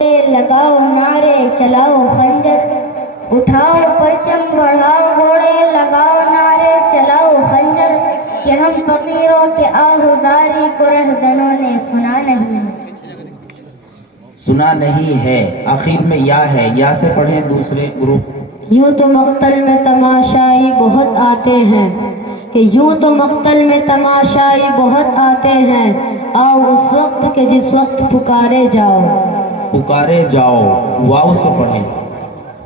लगाओ नारे चलाओ खंजर, उठाओ परचम बढ़ाओ घोड़े, लगाओ नारे चलाओ खंजर। कि हम फकीरों के आहुजारी को रहज़नों ने सुना नहीं है। आखिर में या है, या से पढ़ें दूसरे ग्रुप। यूं तो मक्तल में तमाशाई बहुत आते हैं, कि यूं तो मक्तल में तमाशाई बहुत आते हैं। आओ उस वक्त के जिस वक्त पुकारे जाओ। पुकारे जाओ, वाव से पढ़ें।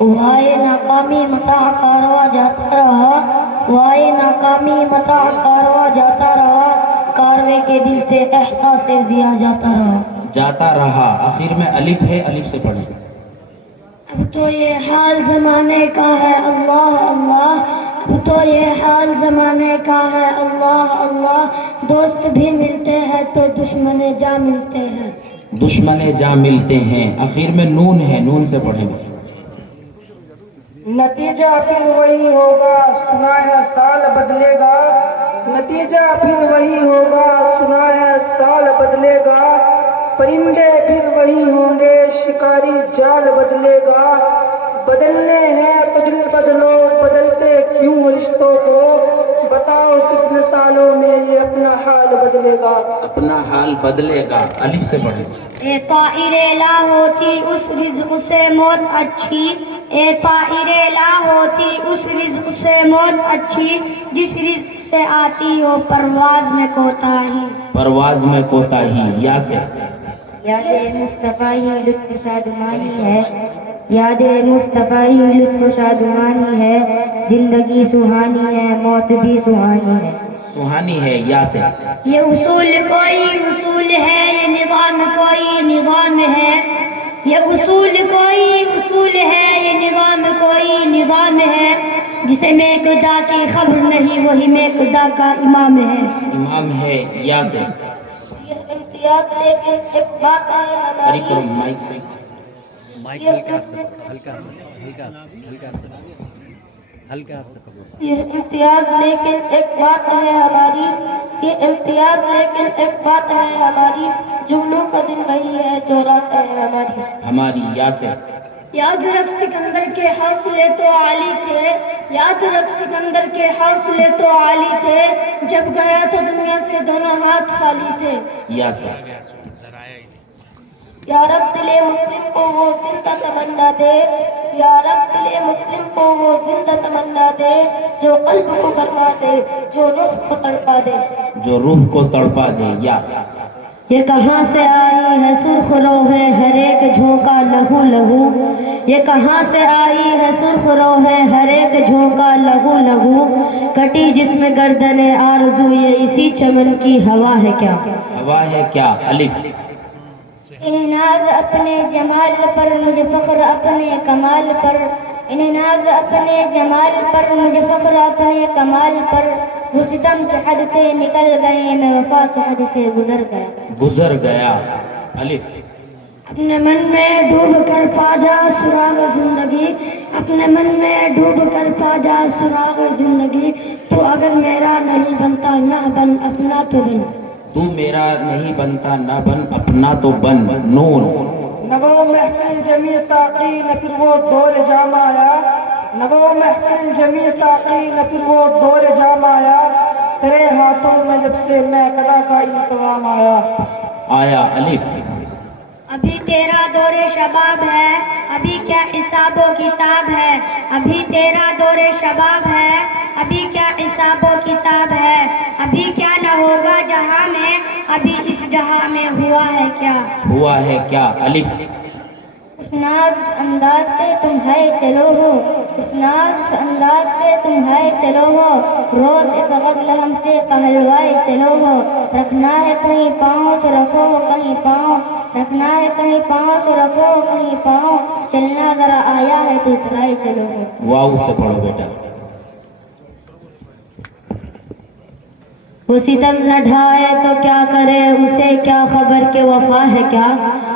वाए नाकामी मता कारवा जाता रहा, वाए नाकामी मता कारवा जाता रहा। कारवे के दिल से एहसास जिया जाता रहा। जाता रहा, आखिर में अलिफ है, अलिफ से पढ़ें। अब तो ये हाल ज़माने का है अल्लाह अल्लाह, अब तो ये हाल ज़माने का है अल्लाह अल्लाह। दोस्त भी मिलते हैं तो दुश्मने जा मिलते हैं, दुश्मने जा मिलते हैं। आखिर में नून है, नून से पढ़ें। नतीजा फिर वही होगा, सुना है साल बदलेगा। नतीजा फिर वही होगा, सुना है साल बदलेगा। परिंदे फिर वही होंगे, शिकारी जाल बदलेगा। बदलने हैं तो दिल बदलो, बदलते क्यों रिश्तों को। बताओ कितने सालों में ये अपना हाल बदलेगा। अपना हाल बदलेगा, अलिफ से पढ़ें। ए ताइरे ला होती उस रिज़्क़ से मौत अच्छी, ए ताइरे ला होती उस रिज़्क़ से मौत अच्छी। जिस रिज़्क़ से आती हो परवाज़ में कोताही, परवाज में कोताही, या से। यादे मुस्तफ़ा ही लुत्फ़ शादुमानी है, यादे मुस्तफ़ा ही लुत्फ़ शादुमानी है। जिंदगी सुहानी है, मौत भी सुहानी है। सुहानी है, या से। ये उसूल कोई उसूल है, ये निज़ाम कोई निज़ाम है। ये उसूल कोई उसूल है, ये निज़ाम कोई निज़ाम है। जिसे मैं खुदा की खबर नहीं, वही मैं खुदा का इमाम है। इमाम है, या से। ये इम्तियाज लेकिन एक बात है अरे हमारी, करो माइक से। माइक हल्का से पकड़ो। ये इम्तियाज लेकिन एक बात है हमारी, ये इम्तियाज लेकिन एक बात है हमारी। जुगनू का दिन वही है जो रात है हमारी। हमारी, या से। याद रख सिकंदर के हौसले तो आली थे, याद रख सिकंदर के हौसले तो आली थे। जब गया तो दुनिया से दोनों हाथ खाली थे। या से। या रब दिले मुस्लिम को वो जिंदा तमन्ना दे, या रब दिले मुस्लिम को वो जिंदा तमन्ना दे। जो कल्ब को बरपा दे, जो रूह को तड़पा दे, जो रूह को तड़पा दे, या। ये कहाँ से आई है सुर्ख रोहे हर एक झोंका लहू लहू। ये कहाँ से आई है सुर्ख रोहे हर एक झोंका लहू लहू। कटी जिसमें गर्दने आरज़ू, ये इसी चमन की हवा है क्या। हवा है क्या, अलिफ। इन्हें नाज अपने जमाल पर, मुझे फख्र अपने कमाल पर। इन्हें नाज अपने जमाल पर, मुझे फख्र अपने कमाल पर। वो सितम के हद से निकल गए, मैं वफा के हद से गुजर गया। गुजर गया, अलिफ। अपने मन में डूब कर पा जा सुराग जिंदगी, अपने मन में डूब कर पा जा सुराग जिंदगी। तू अगर मेरा नहीं बनता ना बन अपना तो बन, तू मेरा नहीं बनता ना बन अपना तो बन, नून। न वो महफिल जमी साकी न फिर वो दौर जाम आया, न वो महफिल जमी साकी न फिर वो दौर जाम आया। तेरे हाथों में जब से मैं कदा का इंतजाम आया। आया, अलिफ। अभी तेरा दौरे शबाब है, अभी क्या हिसाबो किताब है। अभी तेरा दौरे शबाब है, अभी क्या हिसाबो किताब है। अभी क्या न होगा जहां में, अभी इस जहां में हुआ है क्या। हुआ है क्या, अलिफ। उस नाज अंदाज से तुम है चलो हो, उस नाज अंदाज से तुम है चलो हो। रोज एक गज़ल हमसे कहलवाए चलो हो। रखना है कहीं पाँव तो रखो कहीं पाँव, रखना है कहीं पाँव तो रखो कहीं पाँव। चलना जरा आया है तो उतराए चलो हो। वाव से पढ़ो बेटा। वो सितम न ढाए तो क्या करे, उसे क्या खबर के वफा है क्या।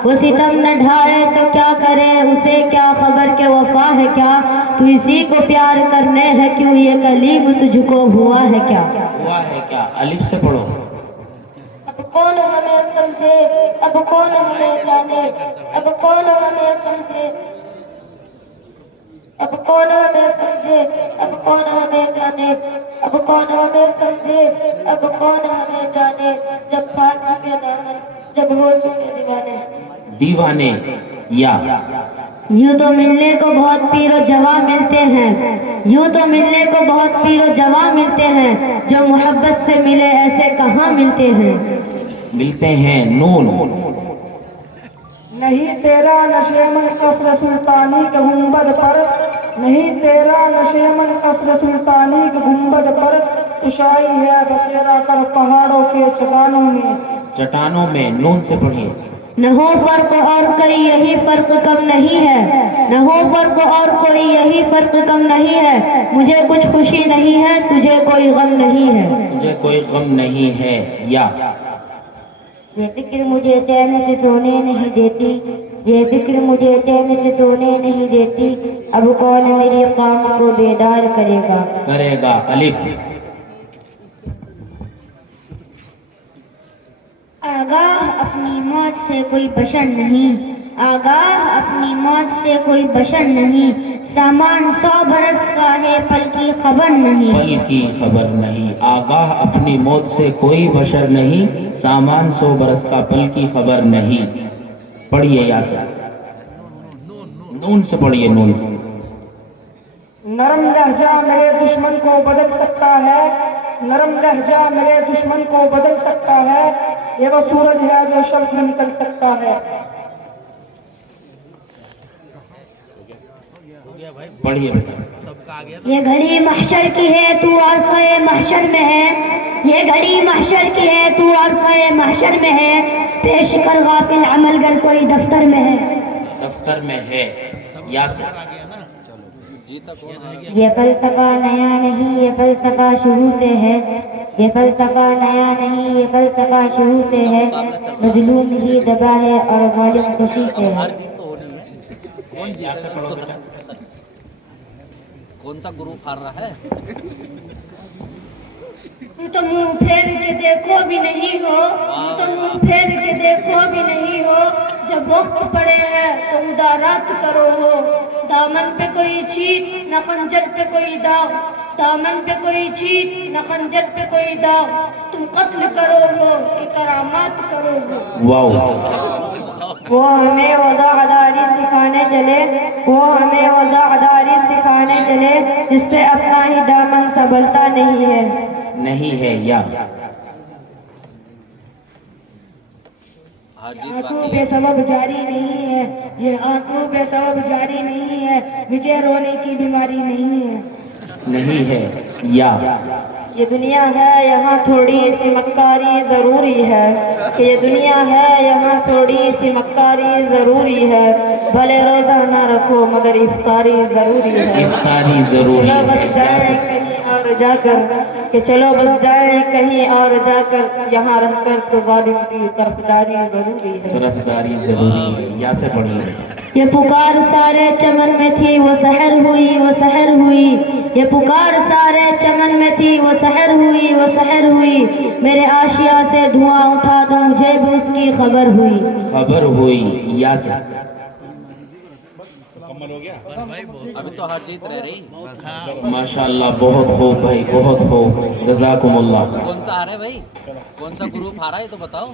वो सितम न ढाए तो क्या करे, उसे क्या खबर के वफा है क्या। तू इसी को प्यार करने है क्यों, ये कलीम तुझको हुआ है क्या। हुआ है क्या, अलिफ से पढ़ो। अब कौन हमें समझे, अब कौन हमें जाने, अब कौन हमें समझे, अब कौन हमें समझे, अब कौन हमें जाने, अब कौन हमें समझे, अब कौन हमें जाने, जब फाट चुके दामन, जब हो चुके दीवाने। दीवाने या यूं तो मिलने को बहुत पीरो जवा मिलते हैं, यूं तो मिलने को बहुत पीरो जवा मिलते हैं, जो मोहब्बत से मिले ऐसे कहाँ मिलते हैं। मिलते हैं नून। नहीं तेरा नशेमन कसर सुल्तानी के गुंबद पर, नहीं तेरा नशेमन कसर सुल्तानी के गुंबद पर, तुशाई है बसेरा कर पहाड़ों के चट्टानों में। चट्टानों में नून से पढ़िए। न हो फर्क और कोई यही फर्क कम नहीं है, न हो फर्क और कोई यही फर्क कम नहीं है, मुझे कुछ खुशी नहीं है तुझे कोई गम नहीं है। मुझे कोई गम नहीं है या ये फिक्र मुझे चैन से सोने नहीं देती, ये फिक्र मुझे चैन से सोने नहीं देती, अब कौन मेरी क़ाम को बेदार करेगा। करेगा अलिफ। आगाह अपनी मौत से कोई बशर नहीं, आगाह अपनी मौत से कोई बशर नहीं, सामान 100 बरस का है पल की खबर नहीं। पल की खबर नहीं। आगाह अपनी मौत से कोई बशर नहीं, सामान 100 बरस का पल की खबर नहीं। पढ़िए या से नून से पढ़िए, नून से। नरम लहजा मेरे दुश्मन को बदल सकता है, नरम लहजा मेरे दुश्मन को बदल सकता है, ये वो सूरज है जो शर्क में निकल सकता है। पढ़िए बेटा। सबका आ गया। ये घड़ी महशर की है तू अरसा महशर में है, ये घड़ी महशर की है तू अरसा महशर में है, पेश कर गाफिल अमलगर कोई दफ्तर में है। दफ्तर में है या से। आ गया ना, चलो जीता कौन आ गया। ये फलसफा नया नहीं, ये फलसफा शुरू से है, ये फलसफा नया नहीं, ये फलसफा शुरू से है, मजलूम ही दबा है और जालिम खुशी से है। हार जीत तो हो रही है। कौन जीता? कौन सा ग्रुप हार रहा है? तुम तो मुंह फेर के देखो भी नहीं हो, तुम तो मुंह फेर के देखो भी नहीं हो, जब वक्त पड़े है तो मुदारात करो हो, दामन पे कोई छीट न खंजर पे कोई दाव, दामन पे कोई छीट न खंजर पे कोई दाव, तुम कत्ल करो हो कि करामात करो हो। वाह। वो हमें वज़ादारी सिखाने चले, वो हमें वज़ादारी सिखाने चले, जिससे अपना ही दामन संभलता नहीं है। नहीं है या हार जीत आंसू बाकी है। बेसबब जारी नहीं है, ये आंसू बेसबब जारी नहीं है, मुझे रोने की बीमारी नहीं है। नहीं है या ये दुनिया है यहाँ थोड़ी सी मक्कारी ज़रूरी है, कि ये दुनिया है यहाँ थोड़ी सी मक्कारी ज़रूरी है, भले रोज़ा ना रखो मगर इफ्तारी ज़रूरी है। इफ्तारी जरूरी चलो बस है। जाए कहीं और जाकर, कि चलो बस जाए कहीं और जाकर, यहाँ रहकर तो जालिम की तरफदारी ज़रूरी है। तरफदारी जरूरी है या से पढ़िए। ये पुकार सारे चमन में थी वो सहर हुई, वो सहर हुई, ये पुकार सारे चमन में थी वो सहर हुई, वो सहर हुई, मेरे आशिया से धुआं उठा तो मुझे भी उसकी खबर हुई। खबर हुई या से। अभी तो हार जीत रह रही। माशाल्लाह, बहुत खूब भाई, बहुत खूब, जज़ाकुमुल्लाह। कौन सा हारा है भाई? कौन सा ग्रुप हारा है तो बताओ।